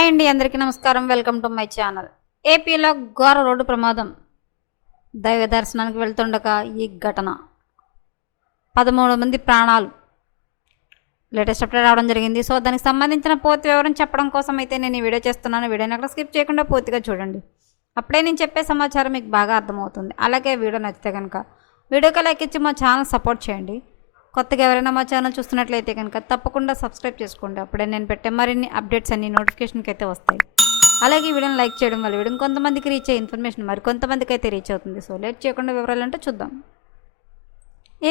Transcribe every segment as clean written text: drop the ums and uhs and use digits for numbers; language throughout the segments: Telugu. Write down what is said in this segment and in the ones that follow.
హాయ్ అండి, అందరికీ నమస్కారం. Welcome to my channel. ఏపీలో ఘోర రోడ్డు ప్రమాదం. దైవ దర్శనానికి వెళ్తుండగా ఈ ఘటన, 13 మంది ప్రాణాలు. లేటెస్ట్ అప్డేట్ రావడం జరిగింది. సో దానికి సంబంధించిన పూర్తి వివరం చెప్పడం కోసం అయితే నేను ఈ వీడియో చేస్తున్నాను. వీడియోని అక్కడ స్కిప్ చేయకుండా పూర్తిగా చూడండి. అప్పుడే నేను చెప్పే సమాచారం మీకు బాగా అర్థమవుతుంది. అలాగే వీడియో నచ్చితే కనుక వీడియోకి లైక్ ఇచ్చి మా ఛానల్ సపోర్ట్ చేయండి. కొత్తగా ఎవరైనా మా ఛానల్ చూస్తున్నట్లయితే కనుక తప్పకుండా సబ్స్క్రైబ్ చేసుకోండి. అప్పుడే నేను పెట్టే మరిన్ని అప్డేట్స్ అన్ని నోటిఫికేషన్కి అయితే వస్తాయి. అలాగే వీడియోని లైక్ చేయడం వల్ల వీడియో కొంతమందికి రీచ్ అయ్యే ఇన్ఫర్మేషన్ మరి కొంతమందికి అయితే రీచ్ అవుతుంది. సో లేట్ చేయకుండా వివరాలు అంటే చూద్దాం.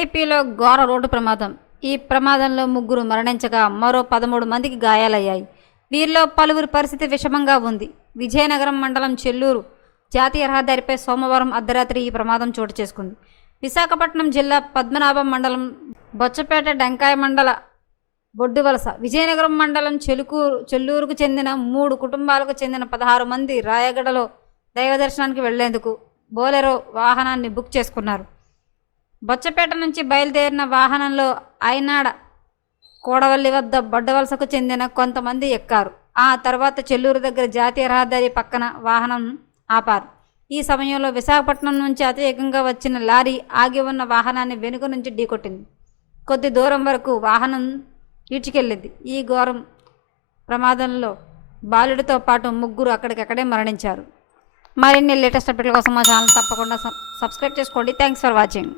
ఏపీలో ఘోర రోడ్డు ప్రమాదం. ఈ ప్రమాదంలో 3 మరణించగా మరో 13 మందికి గాయాలయ్యాయి. వీరిలో పలువురి పరిస్థితి విషమంగా ఉంది. విజయనగరం మండలం చెల్లూరు జాతీయ రహదారిపై సోమవారం అర్ధరాత్రి ఈ ప్రమాదం చోటు చేసుకుంది. విశాఖపట్నం జిల్లా పద్మనాభం మండలం బొచ్చపేట డెంకాయ మండల బొడ్డువలస, విజయనగరం మండలం చెల్లూరుకు చెందిన 3 కుటుంబాలకు చెందిన 16 మంది రాయగడలో దైవ దర్శనానికి వెళ్లేందుకు బోలెరో వాహనాన్ని బుక్ చేసుకున్నారు. బొచ్చపేట నుంచి బయలుదేరిన వాహనంలో అయినాడ కోడవల్లి వద్ద బొడ్డవలసకు చెందిన కొంతమంది ఎక్కారు. ఆ తర్వాత చెల్లూరు దగ్గర జాతీయ రహదారి పక్కన వాహనం ఆపారు. ఈ సమయంలో విశాఖపట్నం నుంచి అతివేగంగా వచ్చిన లారీ ఆగి ఉన్న వాహనాన్ని వెనుక నుంచి ఢీకొట్టింది. కొద్ది దూరం వరకు వాహనం ఈడ్చుకెళ్ళింది. ఈ ఘోరం ప్రమాదంలో బాలుడితో పాటు 3 అక్కడికక్కడే మరణించారు. మరిన్ని లేటెస్ట్ అప్డేట్ల కోసం మా ఛానల్ తప్పకుండా సబ్స్క్రైబ్ చేసుకోండి. Thanks for watching.